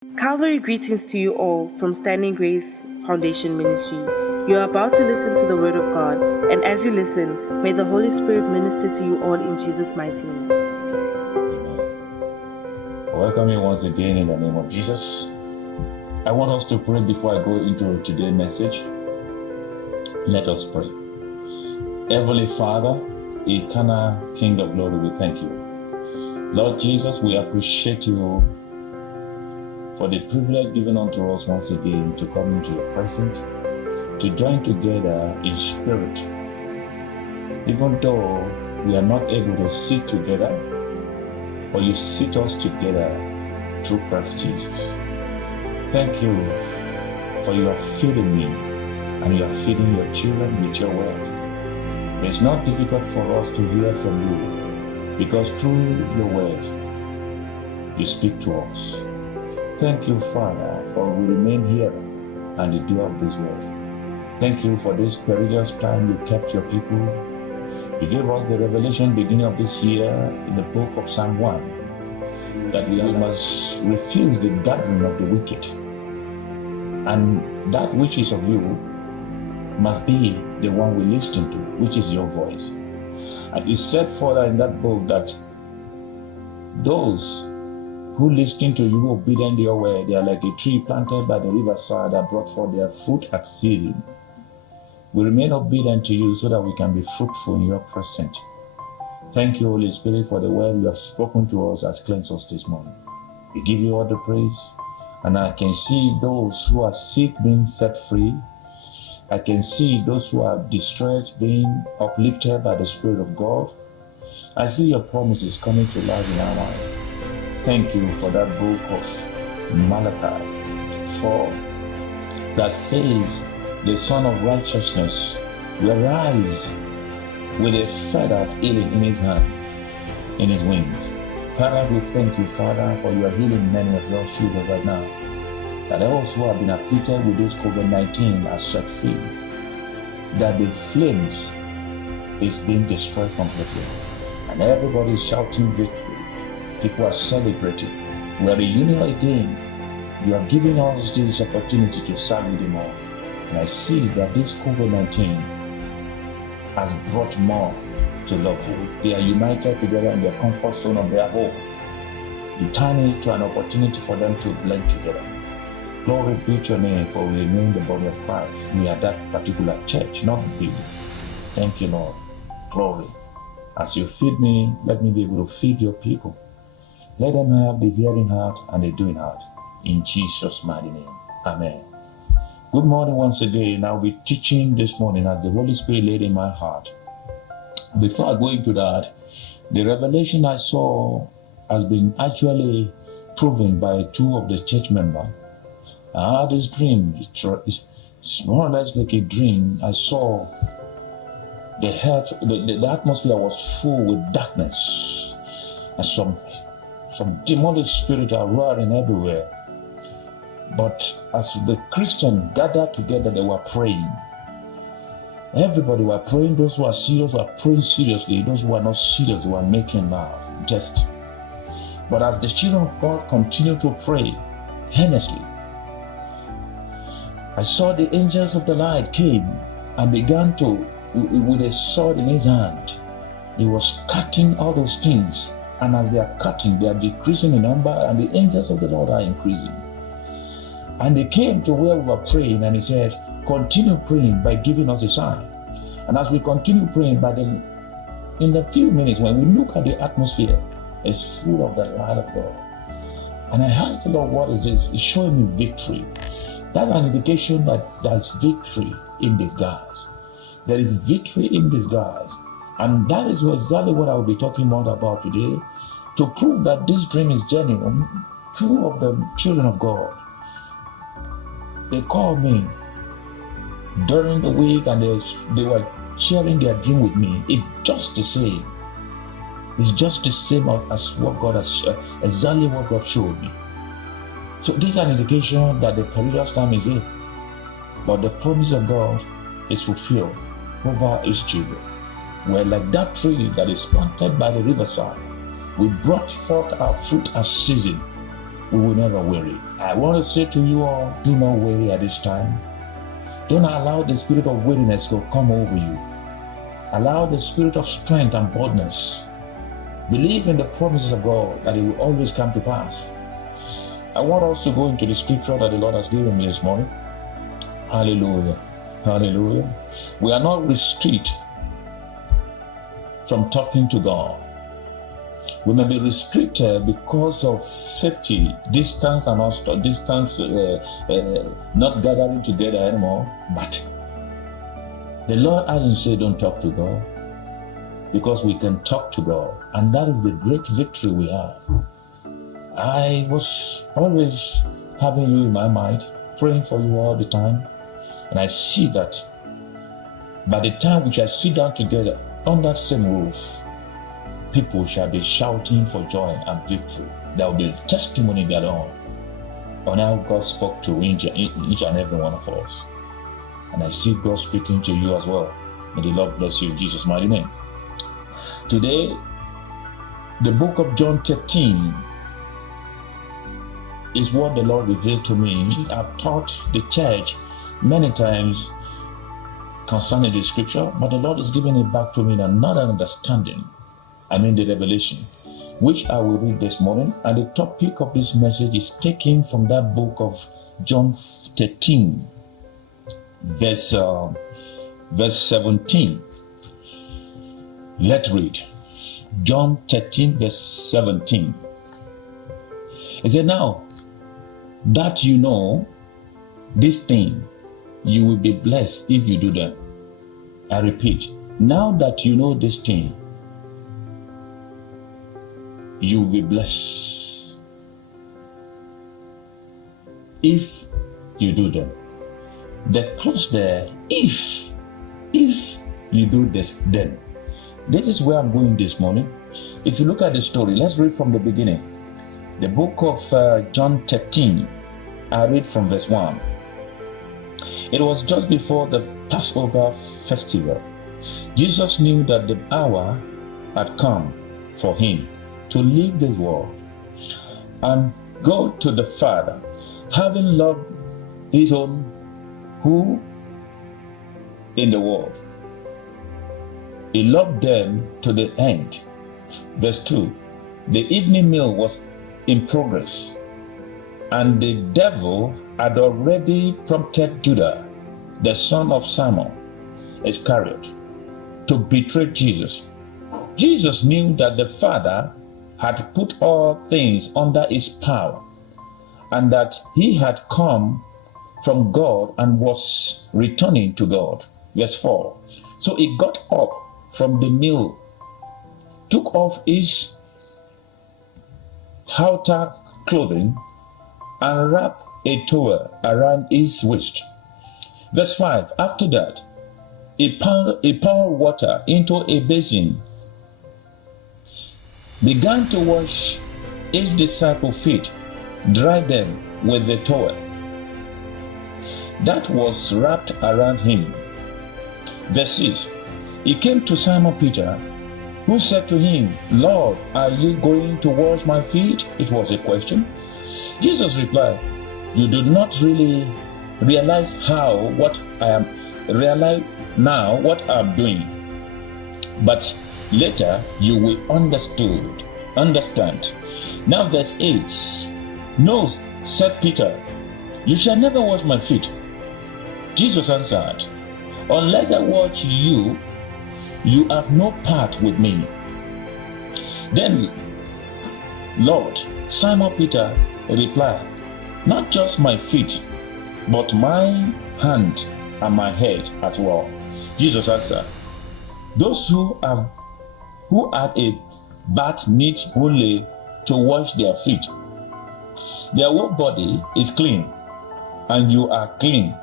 Calvary greetings to you all from Standing Grace Foundation Ministry. You are about to listen to the Word of God, and as you listen, may the Holy Spirit minister to you all in Jesus' mighty name. I welcome you once again in the name of Jesus. I want us to pray before I go into today's message. Let us pray. Heavenly Father, eternal King of glory, we thank you. Lord Jesus, we appreciate you for the privilege given unto us once again to come into your presence, to join together in spirit. Even though we are not able to sit together, but you sit us together through Christ Jesus. Thank you for you are feeding me and you are feeding your children with your word. It's not difficult for us to hear from you because through your word, you speak to us. Thank you, Father, for we remain here and the doer of this word. Thank you for this perilous time you kept your people. You gave us the revelation beginning of this year in the book of Psalm 1 that we must refuse the gathering of the wicked, and that which is of you must be the one we listen to, which is your voice. And you said further in that book that those who listen to you obediently your word, they are like a tree planted by the riverside that brought forth their fruit at season. We remain obedient to you so that we can be fruitful in your presence. Thank you, Holy Spirit, for the word you have spoken to us as cleansed us this morning. We give you all the praise, and I can see those who are sick being set free. I can see those who are distressed being uplifted by the Spirit of God. I see your promises coming to life in our life. Thank you for that book of Malachi 4 that says the Son of Righteousness will rise with a feather of healing in his hand, in his wings. Father, we thank you, Father, for you are healing many of your children right now. That those who have been afflicted with this COVID-19 are set free. That the flames is being destroyed completely. And everybody is shouting victory. People are celebrating. We are reunion again. You are giving us this opportunity to serve you more. And I see that this COVID-19 has brought more to love you. They are united together in their comfort zone of their home. You turn it to an opportunity for them to blend together. Glory be to your name, for we remain the body of Christ. We are that particular church, not the building. Thank you, Lord. Glory. As you feed me, let me be able to feed your people. Let them have the hearing heart and the doing heart. In Jesus' mighty name. Amen. Good morning once again. I'll be teaching this morning as the Holy Spirit laid in my heart. Before I go into that, the revelation I saw has been actually proven by two of the church members. I had this dream. It's more or less like a dream. I saw the atmosphere was full with darkness, and some demonic spirits are roaring everywhere. But as the Christians gathered together, they were praying. Everybody were praying. Those who are serious were praying seriously. Those who are not serious were making laugh, jest. But as the children of God continued to pray earnestly, I saw the angels of the light came and began to, with a sword in his hand, he was cutting all those things. And as they are cutting, they are decreasing in number, and the angels of the Lord are increasing. And they came to where we were praying, and he said, continue praying by giving us a sign. And as we continue praying, in the few minutes, when we look at the atmosphere, it's full of the light of God. And I asked the Lord, what is this? He's showing me victory. That's an indication that there's victory in disguise. There is victory in disguise. And that is exactly what I will be talking more about today. To prove that this dream is genuine, two of the children of God, they called me during the week and they were sharing their dream with me. It's just the same. It's just the same as what God has, exactly what God showed me. So this is an indication that the perilous time is here. But the promise of God is fulfilled over his children. We're like that tree that is planted by the riverside. We brought forth our fruit as season. we will never weary. I want to say to you all, do not weary at this time. Don't allow the spirit of weariness to come over you. Allow the spirit of strength and boldness. Believe in the promises of God that it will always come to pass. I want us to go into the scripture that the Lord has given me this morning. Hallelujah. Hallelujah. We are not restricted from talking to God. We may be restricted because of safety, distance, and also distance, not gathering together anymore. But the Lord hasn't said don't talk to God, because we can talk to God, and that is the great victory we have. I was always having you in my mind, praying for you all the time, and I see that by the time we shall sit down together on that same roof, people shall be shouting for joy and victory. There will be testimony thereon on how God spoke to each and every one of us. And I see God speaking to you as well. May the Lord bless you in Jesus' mighty name. Today, the book of John 13 is what the Lord revealed to me. I've taught the church many times concerning the scripture, but the Lord is giving it back to me in another understanding. The revelation, which I will read this morning. And the topic of this message is taken from that book of John 13, verse 17. Let's read. John 13, verse 17. It said, now that you know this thing, you will be blessed if you do them. I repeat, now that you know this thing, you will be blessed if you do them. The clause there, if you do this, then. This is where I'm going this morning. If you look at the story, let's read from the beginning. The book of John 13, I read from verse 1. It was just before the Passover festival. Jesus knew that the hour had come for him to leave this world and go to the Father, having loved his own who in the world. He loved them to the end. Verse 2. The evening meal was in progress, and the devil had already prompted Judas, the son of Simon Iscariot, to betray Jesus. Jesus knew that the Father had put all things under his power, and that he had come from God and was returning to God. Verse 4. So he got up from the meal, took off his outer clothing, and wrapped a towel around his waist. Verse 5. After that, he poured water into a basin, began to wash his disciples' feet, dried them with the towel that was wrapped around him. Verse 6. He came to Simon Peter, who said to him, Lord, are you going to wash my feet? It was a question. Jesus replied, you do not really realize what I'm doing, but later you will understand. Now verse 8. No, said Peter, you shall never wash my feet. Jesus answered, unless I wash you, you have no part with me. Then, Lord, Simon Peter replied, not just my feet, but my hand and my head as well. Jesus answered, those who had a bath need only to wash their feet. Their whole body is clean, and you are clean,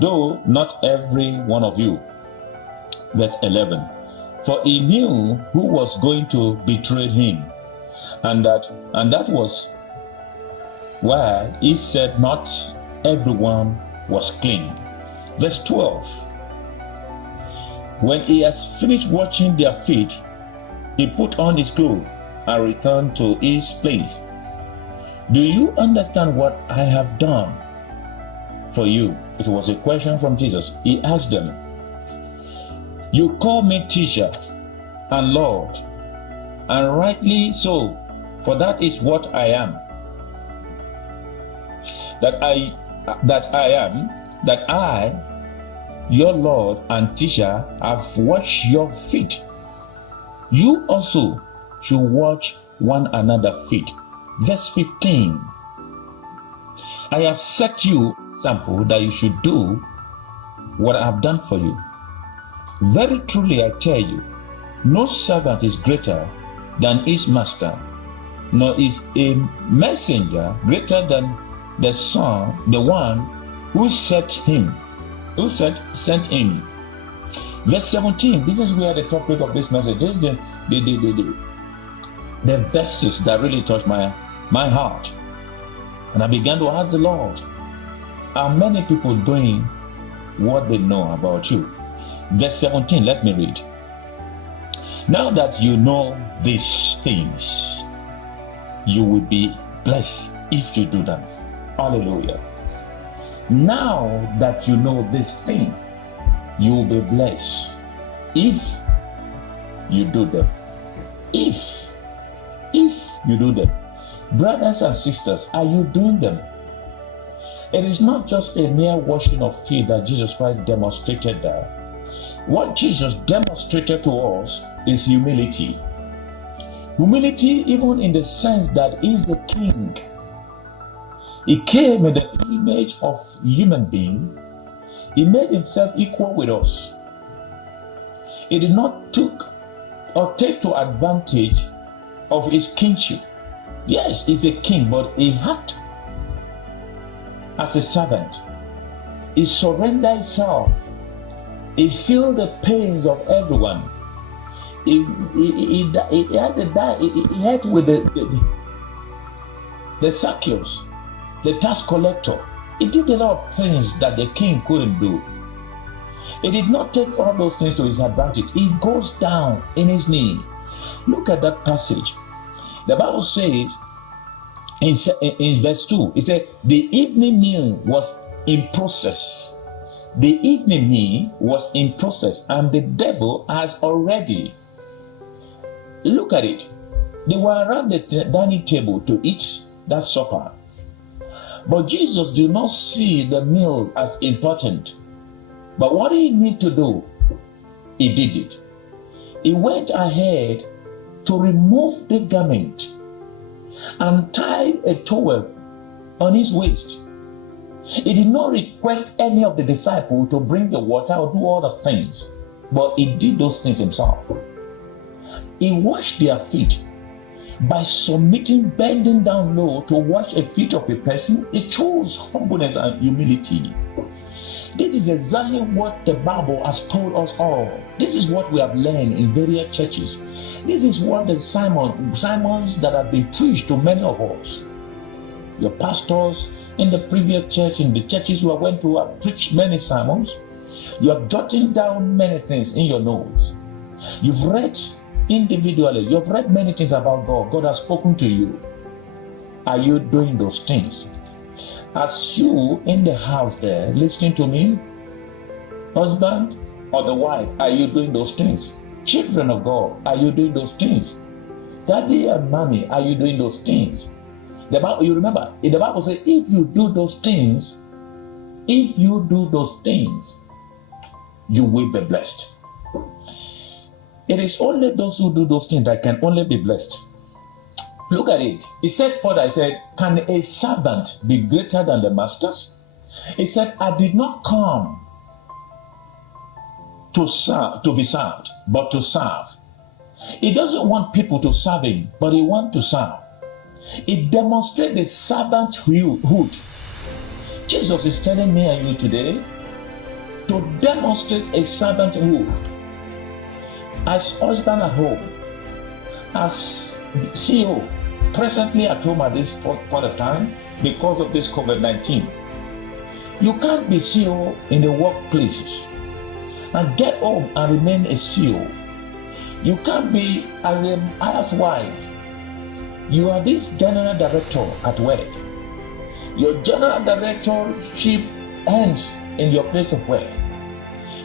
though not every one of you. Verse 11. For he knew who was going to betray him, and that was why he said not everyone was clean. Verse 12. When he has finished washing their feet, he put on his clothes and returned to his place. Do you understand what I have done for you? It was a question from Jesus. He asked them, you call me teacher and Lord, and rightly so, for that is what I am. That I, your Lord and teacher, have washed your feet. You also should wash one another's feet. Verse 15. I have set you example that you should do what I have done for you. Very truly I tell you, no servant is greater than his master, nor is a messenger greater than the son, the one who sent him. Verse 17. This is where the topic of this message. This is the verses that really touched my heart. And I began to ask the Lord, are many people doing what they know about you? Verse 17, let me read. Now that you know these things, you will be blessed if you do them. Hallelujah. Now that you know this thing, you will be blessed if you do them. If you do them. Brothers and sisters, are you doing them? It is not just a mere washing of feet that Jesus Christ demonstrated there. What Jesus demonstrated to us is humility. Humility, even in the sense that He's the King. He came in the image of human being. He made Himself equal with us. He did not take to advantage of His kingship. Yes, He's a king, but He acted as a servant. He surrendered Himself. He felt the pains of everyone. He had with the Zacchaeus, the tax collector. He did a lot of things that the king couldn't do. He did not take all those things to his advantage. He goes down in his knee. Look at that passage. The Bible says in verse 2, it said, the evening meal was in process. The evening meal was in process, and the devil has already. Look at it. They were around the dining table to eat that supper. But Jesus did not see the meal as important. But what he needed to do, he did it. He went ahead to remove the garment and tie a towel on his waist. He did not request any of the disciples to bring the water or do other things, but he did those things himself. He washed their feet by submitting, bending down low to wash the feet of a person. It shows humbleness and humility. This is exactly what the Bible has told us all. This is what we have learned in various churches. This is what the sermons that have been preached to many of us. Your pastors in the previous church, in the churches you have went to, have preached many sermons. You have jotted down many things in your notes. You've read individually. You've read many things about God. God has spoken to you. Are you doing those things? As you in the house there listening to me, husband or the wife, are you doing those things? Children of God, are you doing those things? Daddy and mommy, are you doing those things? The Bible, you remember, the Bible says, if you do those things, you will be blessed. It is only those who do those things that can only be blessed. Look at it. He said further, he said, can a servant be greater than the masters? He said, I did not come to be served, but to serve. He doesn't want people to serve him, but he wants to serve. It demonstrates the servanthood. Jesus is telling me and you today to demonstrate a servanthood. As husband at home, as CEO, presently at home at this point of time, because of this COVID-19, you can't be CEO in the workplaces and get home and remain a CEO. You can't be as a housewife. You are this general director at work. Your general directorship ends in your place of work.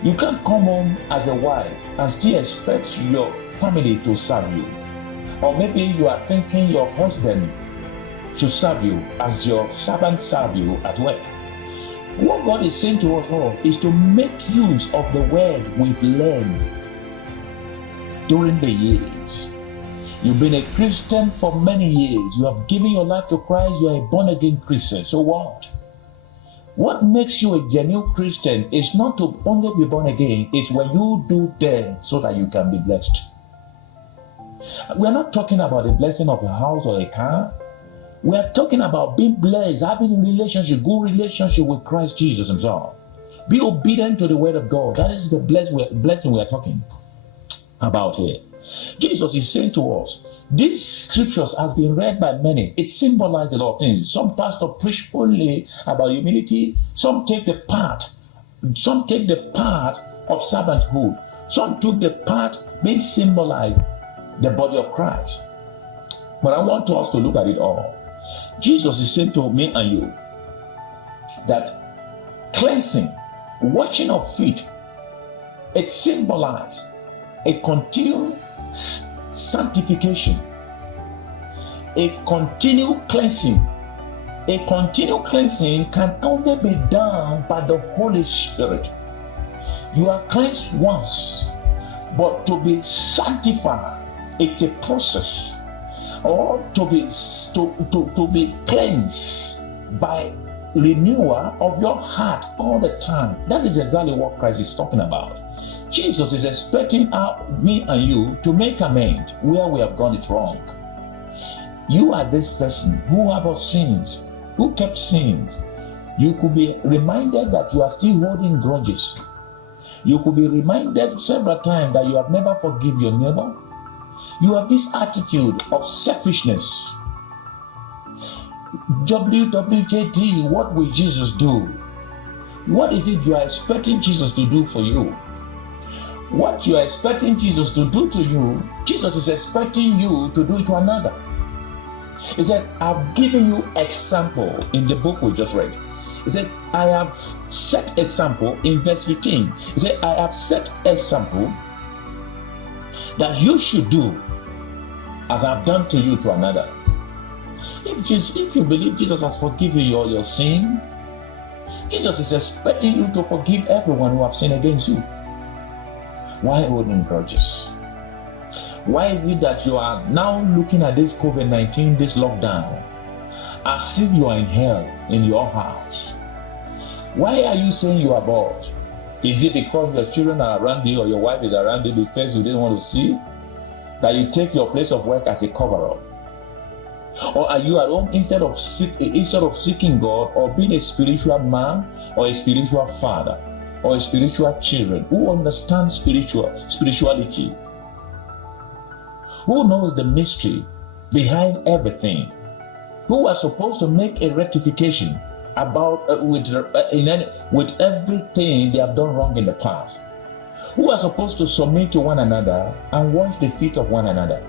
You can't come home as a wife and still expect your family to serve you. Or maybe you are thinking your husband should serve you as your servant serve you at work. What God is saying to us all is to make use of the word we've learned during the years. You've been a Christian for many years. You have given your life to Christ. You are a born-again Christian. So what? What makes you a genuine Christian is not to only be born again. It's when you do them so that you can be blessed. We're not talking about the blessing of a house or a car. We're talking about being blessed, having a relationship, good relationship with Christ Jesus himself. Be obedient to the word of God. That is the blessing we are talking about here. Jesus is saying to us, these scriptures have been read by many. It symbolizes a lot of things. Some pastors preach only about humility. Some take the part of servanthood. Some took the part being symbolized the body of Christ. But I want us to look at it all. Jesus is saying to me and you that cleansing, washing of feet, it symbolizes a continued sanctification, a continued cleansing. A continued cleansing can only be done by the Holy Spirit. You are cleansed once, but to be sanctified, it's a process. Or to be cleansed by renewal of your heart all the time. That is exactly what Christ is talking about. Jesus is expecting me and you to make amends where we have gone it wrong. You are this person who have sins, who kept sins. You could be reminded that you are still holding grudges. You could be reminded several times that you have never forgiven your neighbor. You have this attitude of selfishness. WWJD, what will Jesus do? What is it you are expecting Jesus to do for you? What you are expecting Jesus to do to you, Jesus is expecting you to do it to another. He said, I've given you example in the book we just read. He said, I have set example in verse 15. He said, I have set example that you should do as I've done to you to another. If you believe Jesus has forgiven you all your sin, Jesus is expecting you to forgive everyone who have sinned against you. Why holding grudges? Why is it that you are now looking at this COVID-19, this lockdown, as if you are in hell in your house? Why are you saying you are bored? Is it because your children are around you or your wife is around you because you didn't want to see? That you take your place of work as a cover-up? Or are you at home instead of seeking God or being a spiritual man or a spiritual father or a spiritual children who understand spirituality, who knows the mystery behind everything, who are supposed to make a rectification about with everything they have done wrong in the past, who are supposed to submit to one another and wash the feet of one another.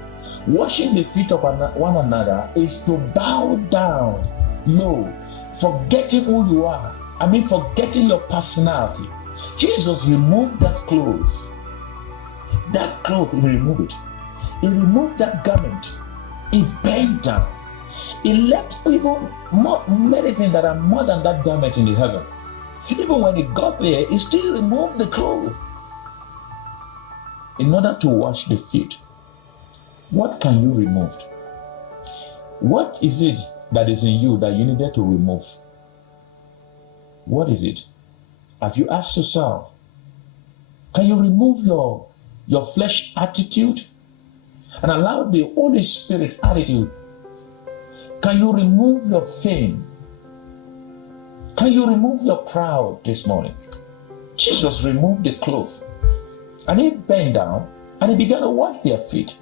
Washing the feet of one another is to bow down low, forgetting who you are. Forgetting your personality. Jesus removed that cloth. That cloth, he removed it. He removed that garment. He bent down. He left even many things that are more than that garment in the heaven. Even when he got there, he still removed the clothes in order to wash the feet. What can you remove? What is it that is in you that you needed to remove? What is it? Have you asked yourself? Can you remove your flesh attitude and allow the Holy Spirit attitude? Can you remove your fame? Can you remove your pride this morning? Jesus removed the cloth and he bent down and he began to wash their feet.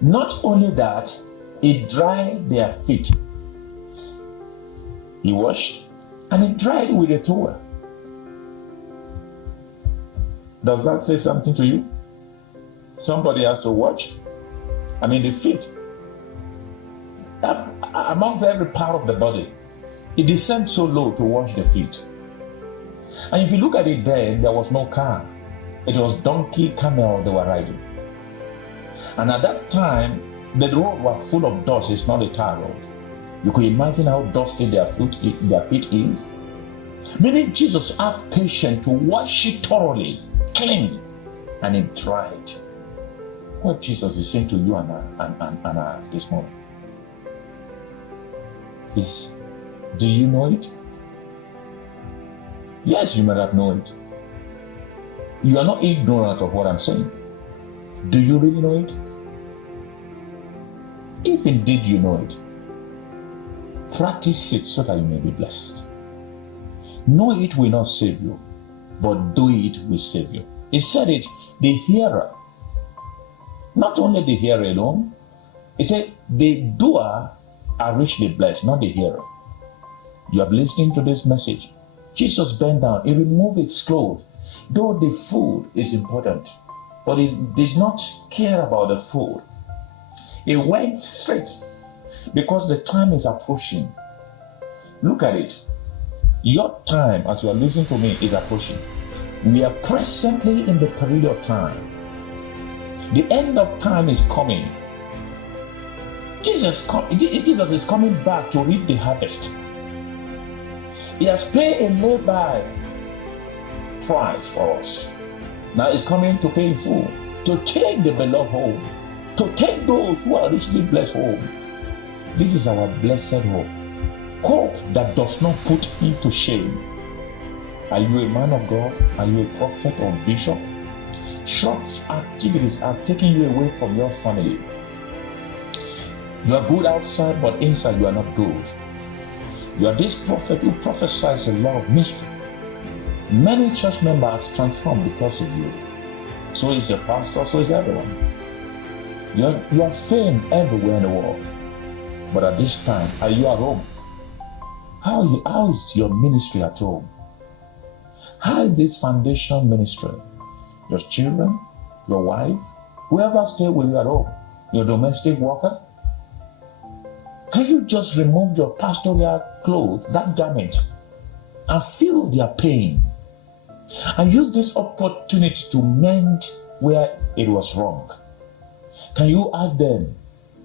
Not only that, he dried their feet. He washed and he dried with a towel. Does that say something to you? Somebody has to wash. The feet. amongst every part of the body, it descends so low to wash the feet. And if you look at it then, there was no car. It was donkey, camel they were riding. And at that time, the road was full of dust. It's not a tar road. You could imagine how dusty their feet is. Meaning Jesus had patience to wash it thoroughly, clean, and it dried. What Jesus is saying to you and I this morning is, do you know it? Yes, you might have known it. You are not ignorant of what I'm saying. Do you really know it? If indeed you know it, practice it so that you may be blessed. Know it will not save you, but do it will save you. He said it, the hearer, not only the hearer alone, he said the doer are richly blessed, not the hearer. You are listening to this message. Jesus bent down, he removed his clothes, though the food is important, but he did not care about the food. He went straight because the time is approaching. Look at it. Your time, as you are listening to me, is approaching. We are presently in the period of time. The end of time is coming. Jesus is coming back to reap the harvest. He has paid a lay-by price for us. Now he's coming to pay in full, to take the beloved home, to take those who are richly blessed home. This is our blessed hope. Hope that does not put him to shame. Are you a man of God? Are you a prophet or bishop? Short activities has taken you away from your family. You are good outside, but inside you are not good. You are this prophet who prophesies a lot of mystery. Many church members transformed because of you. So is the pastor, so is everyone. You are famed everywhere in the world. But at this time, are you at home? How is your ministry at home? How is this foundation ministry? Your children, your wife, whoever stays with you at home, your domestic worker? Can you just remove your pastoral clothes, that garment, and feel their pain? And use this opportunity to mend where it was wrong. Can you ask them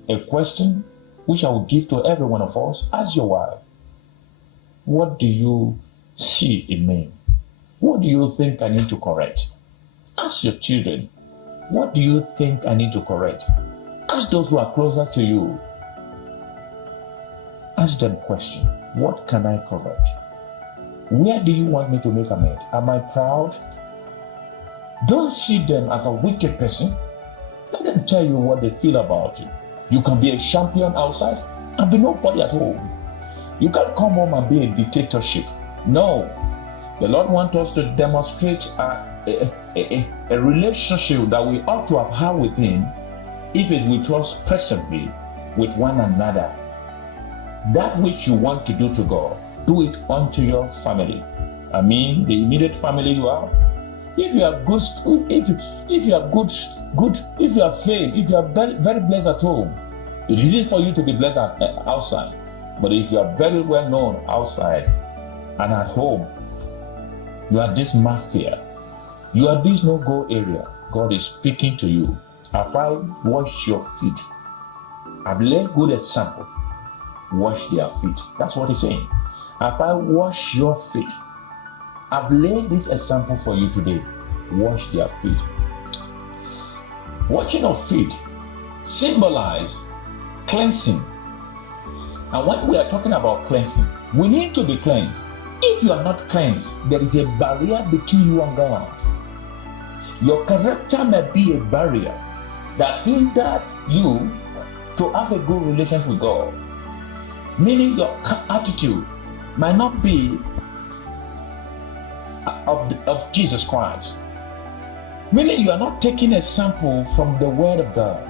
a question which I will give to every one of us? Ask your wife, what do you see in me? What do you think I need to correct? Ask your children, what do you think I need to correct? Ask those who are closer to you. Ask them question, what can I correct? Where do you want me to make amends? Am I proud? Don't see them as a wicked person. Let them tell you what they feel about you. You can be a champion outside and be nobody at home. You can't come home and be a dictatorship. No. The Lord wants us to demonstrate a relationship that we ought to have with Him if it's with us presently, with one another. That which you want to do to God, do it unto your family. I mean, the immediate family you are. If you are good, if you are good, if you are famed, if you are very blessed at home, it is easy for you to be blessed outside. But if you are very well known outside and at home, you are this mafia, you are this no-go area. God is speaking to you. Have I washed your feet? I've laid good example. Wash their feet. That's what He's saying. Have I washed your feet? I've laid this example for you today. Wash their feet. Washing of feet symbolize cleansing. And when we are talking about cleansing, we need to be cleansed. If you are not cleansed, there is a barrier between you and God. Your character may be a barrier that hinders you to have a good relationship with God. Meaning your attitude might not be of Jesus Christ. Meaning you are not taking a sample from the Word of God.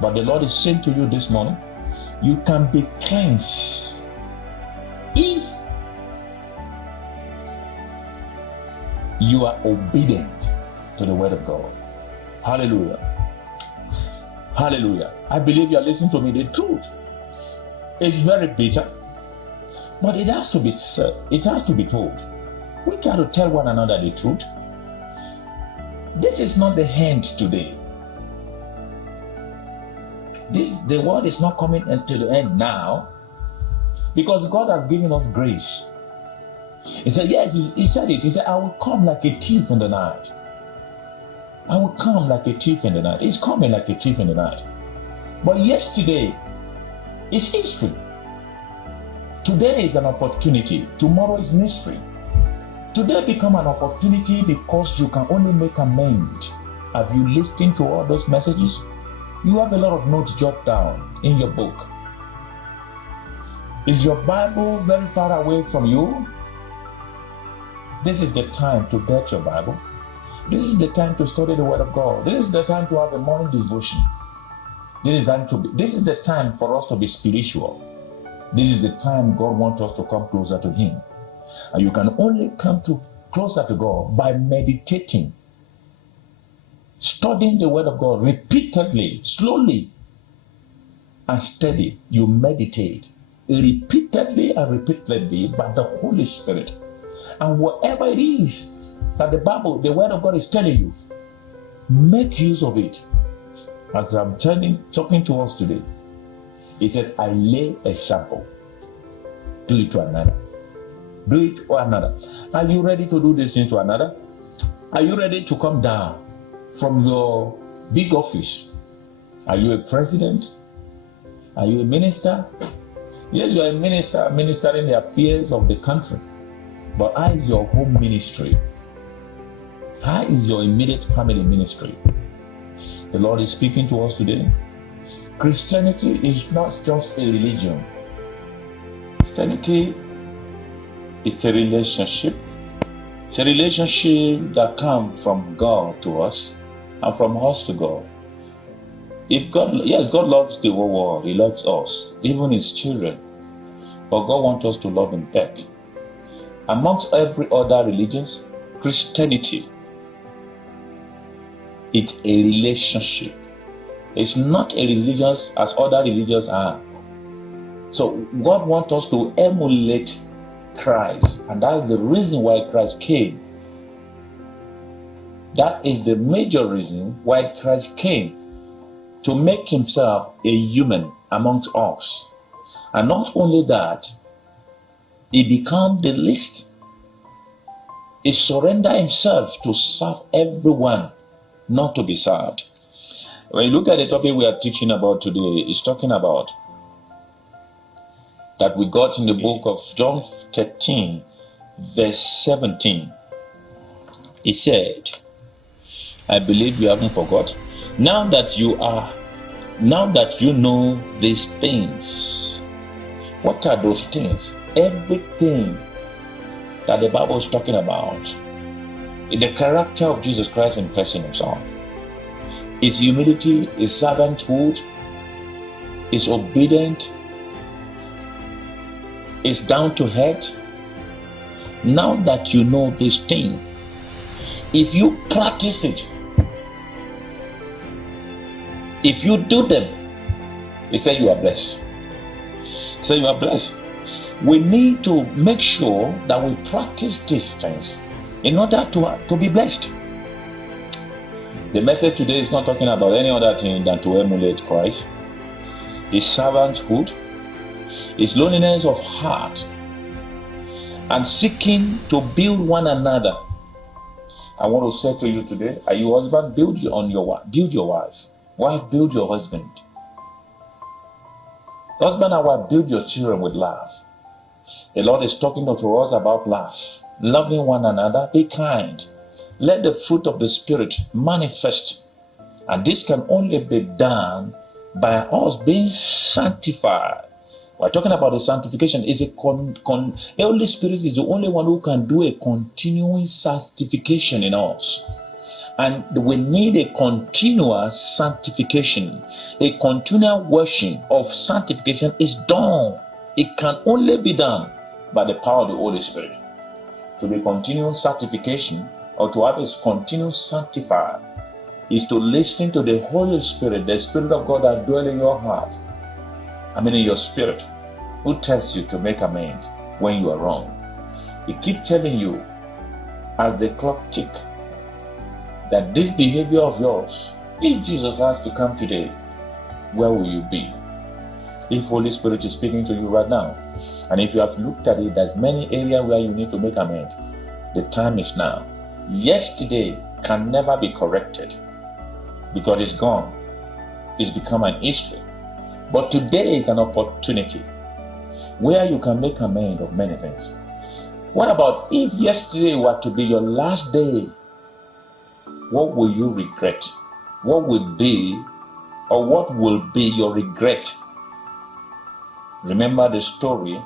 But the Lord is saying to you this morning, you can be cleansed if you are obedient to the Word of God. Hallelujah. Hallelujah. I believe you are listening to me. The truth It's very bitter, but it has to be said. It has to be told. We try to tell one another the truth. This is not the end today. The world is not coming into the end now, because God has given us grace. He said, yes, he said it. He said, I will come like a thief in the night. I will come like a thief in the night. He's coming like a thief in the night. But yesterday is history. Today is an opportunity. Tomorrow is mystery. Today become an opportunity because you can only make amends. Have you listened to all those messages? You have a lot of notes jotted down in your book. Is your Bible very far away from you? This is the time to get your Bible. This is the time to study the Word of God. This is the time to have a morning devotion. This is the time for us to be spiritual. This is the time God wants us to come closer to Him. And you can only come closer to God by meditating, studying the Word of God repeatedly, slowly and steady. You meditate repeatedly and repeatedly by the Holy Spirit. And whatever it is that the Word of God is telling you, make use of it. As I'm talking to us today, He said, I lay a sample. Do it to another. Do it to another. Are you ready to do this thing to another? Are you ready to come down from your big office? Are you a president? Are you a minister? Yes, you are a minister, ministering the affairs of the country. But how is your home ministry? How is your immediate family ministry? The Lord is speaking to us today. Christianity is not just a religion. Christianity is a relationship. It's a relationship that comes from God to us and from us to God. God loves the whole world. He loves us, even His children. But God wants us to love Him back. Amongst every other religions, Christianity, it's a relationship. It's not a religion as other religions are. So God wants us to emulate Christ, and that's the reason why Christ came. That is the major reason why Christ came, to make Himself a human amongst us. And not only that, He became the least. He surrendered Himself to serve everyone, not to be served. When you look at the topic we are teaching about today, it's talking about that we got in the book of John 13, verse 17. He said, I believe you haven't forgot. Now that you know these things. What are those things? Everything that the Bible is talking about, the character of Jesus Christ in person Himself, His humility, His servanthood, His obedient, His down to earth. Now that you know this thing, if you practice it, if you do them, He said you are blessed. He said you are blessed. We need to make sure that we practice these things in order to be blessed. The message today is not talking about any other thing than to emulate Christ, His servanthood, His loneliness of heart, and seeking to build one another. I want to say to you today, are you husband? Build your wife. Wife, build your husband. Husband and wife, build your children with love. The Lord is talking to us about love. Loving one another, be kind. Let the fruit of the Spirit manifest. And this can only be done by us being sanctified. We're talking about the sanctification. The Holy Spirit is the only one who can do a continuing sanctification in us. And we need a continuous sanctification. A continual washing of sanctification is done. It can only be done by the power of the Holy Spirit. To be continuous sanctification, or to have a continuous sanctified, is to listen to the Holy Spirit, the Spirit of God that dwells in your heart. In your spirit. who tells you to make amends when you are wrong. He keeps telling you as the clock ticks that this behavior of yours, if Jesus has to come today, where will you be? If Holy Spirit is speaking to you right now, and if you have looked at it, there's many areas where you need to make amends. The time is now. Yesterday can never be corrected because it's gone. It's become an history. But today is an opportunity where you can make amends of many things. What about if yesterday were to be your last day? What will you regret? What will be, or what will be your regret? Remember the story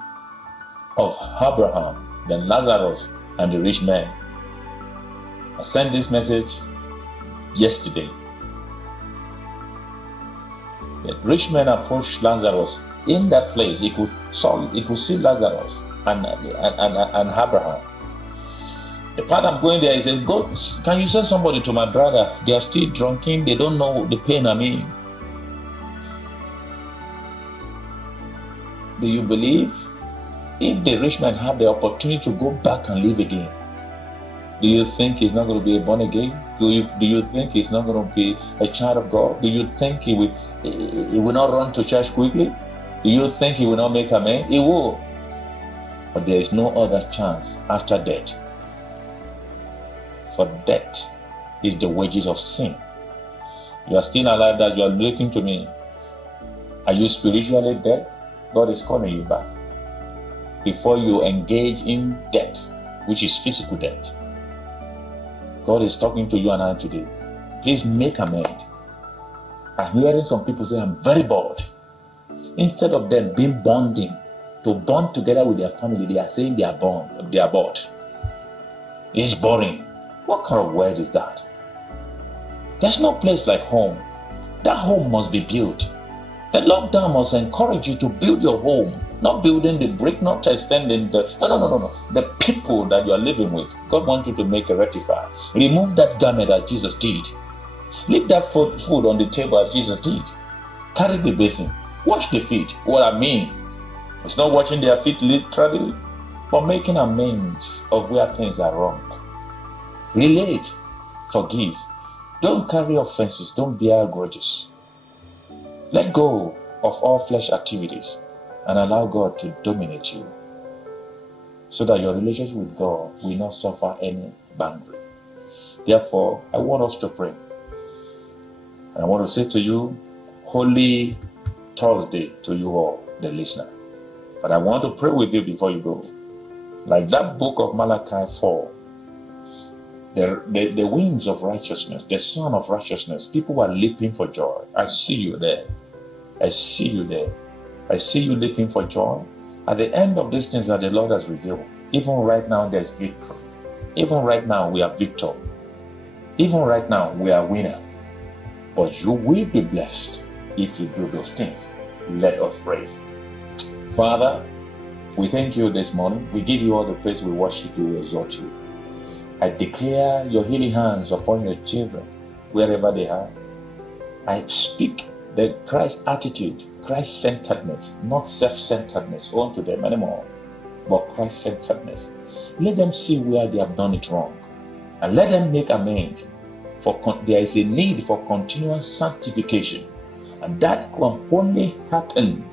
of Abraham, then Lazarus, and the rich man. I sent this message yesterday. The rich man approached Lazarus in that place. He could see Lazarus and Abraham. The part I'm going there, he says, "God, can you send somebody to my brother? They are still drunken. They don't know the pain I'm in." Do you believe if the rich man had the opportunity to go back and live again, do you think he's not going to be born again? Do you think he's not going to be a child of God? Do you think he will not run to church quickly? Do you think he will not make amends? He will. But there is no other chance after death. For death is the wages of sin. You are still alive, that you are looking to me. Are you spiritually dead? God is calling you back. Before you engage in death, which is physical death, God is talking to you and I today. Please make amends. I'm hearing some people say, "I'm very bored." Instead of them being bonding, to bond together with their family, they are saying they are bored. It's boring. What kind of word is that? There's no place like home. That home must be built. The lockdown must encourage you to build your home, not building the brick, not extending the... No. The people that you are living with, God wants you to make a rectifier. Remove that garment as Jesus did. Leave that food on the table as Jesus did. Carry the basin. Wash the feet. What I mean, it's not washing their feet literally, but making amends of where things are wrong. Relate. Forgive. Don't carry offenses. Don't bear grudges. Let go of all flesh activities and allow God to dominate you so that your relationship with God will not suffer any boundary. Therefore, I want us to pray. And I want to say to you, Holy Thursday to you all, the listener. But I want to pray with you before you go. Like that book of Malachi 4, the wings of righteousness, the son of righteousness, people are leaping for joy. I see you there. I see you there. I see you leaping for joy. At the end of these things that the Lord has revealed, even right now there's victory. Even right now we are victor. Even right now we are winner. But you will be blessed if you do those things. Let us pray. Father, we thank you this morning. We give you all the praise. We worship you. We exalt you. I declare your healing hands upon your children, wherever they are. I speak the Christ attitude, Christ-centeredness, not self-centeredness onto them anymore, but Christ-centeredness. Let them see where they have done it wrong, and let them make amends. There is a need for continuous sanctification, and that can only happen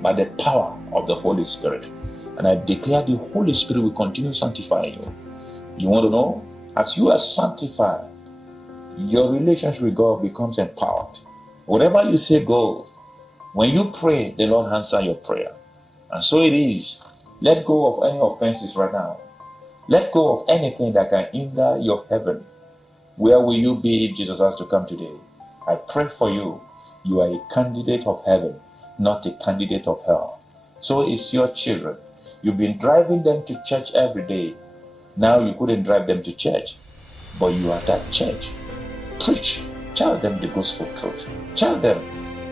by the power of the Holy Spirit. And I declare the Holy Spirit will continue sanctifying you. You want to know? As you are sanctified, your relationship with God becomes empowered. Whatever you say goes. When you pray, the Lord answers your prayer. And so it is. Let go of any offenses right now. Let go of anything that can hinder your heaven. Where will you be if Jesus has to come today? I pray for you. You are a candidate of heaven, not a candidate of hell. So it's your children. You've been driving them to church every day. Now you couldn't drive them to church, but you are that church. Preach. Tell them the gospel truth. Tell them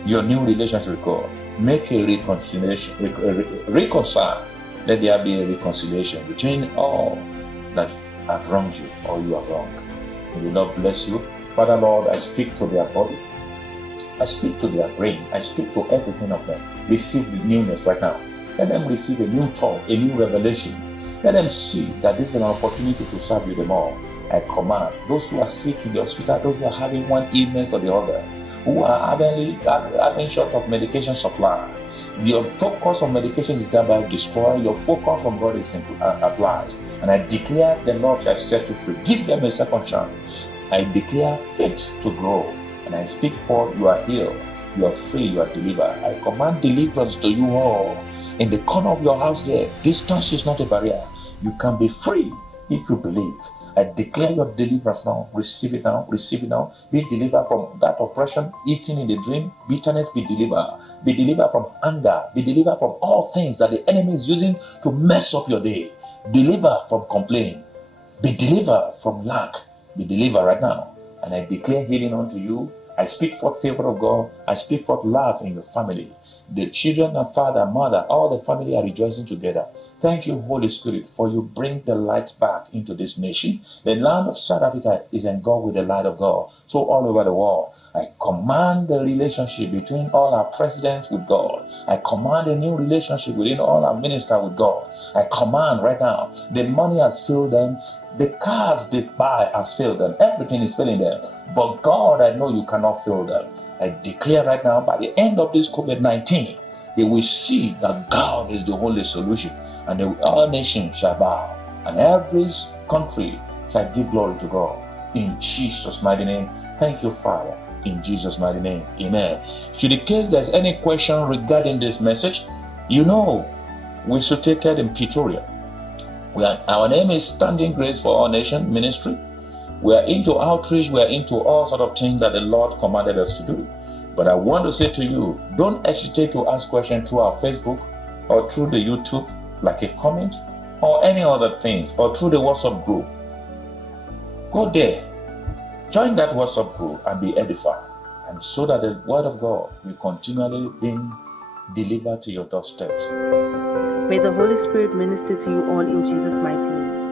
your new relationship with God. Make a reconciliation. Reconcile. Let there be a reconciliation between all that have wronged you or you have wronged. May the Lord bless you. Father Lord, I speak to their body. I speak to their brain. I speak to everything of them. Receive the newness right now. Let them receive a new thought, a new revelation. Let them see that this is an opportunity to serve you the more. I command those who are sick in the hospital, those who are having one illness or the other, who are having short of medication supply. Your focus on medication is thereby destroyed. Your focus on God is applied. And I declare the Lord shall set you free. Give them a second chance. I declare faith to grow. And I speak for you are healed, you are free, you are delivered. I command deliverance to you all. In the corner of your house there, distance is not a barrier. You can be free if you believe. I declare your deliverance now. Receive it now. Receive it now. Be delivered from that oppression, eating in the dream, bitterness, be delivered. Be delivered from anger. Be delivered from all things that the enemy is using to mess up your day. Deliver from complaint. Be delivered from lack. Be delivered right now. And I declare healing unto you. I speak forth favor of God. I speak forth love in your family. The children and father and mother, all the family are rejoicing together. Thank you, Holy Spirit, for you bring the lights back into this nation. The land of South Africa is engulfed with the light of God. So all over the world, I command the relationship between all our presidents with God. I command a new relationship within all our ministers with God. I command right now, the money has filled them. The cars they buy has filled them. Everything is filling them. But God, I know you cannot fill them. I declare right now, by the end of this COVID-19, they will see that God is the only solution. And all nations shall bow. And every country shall give glory to God. In Jesus' mighty name. Thank you, Father. In Jesus' mighty name. Amen. Should in case there's any question regarding this message, you know, we're situated in Pretoria. Our name is Standing Grace for All Nation Ministry. We are into outreach. We are into all sort of things that the Lord commanded us to do. But I want to say to you, don't hesitate to ask questions through our Facebook or through the YouTube, like a comment or any other things, or through the WhatsApp group. Go there, join that WhatsApp group and be edified. And so that the word of God will continually be delivered to your doorsteps. May the Holy Spirit minister to you all in Jesus' mighty name.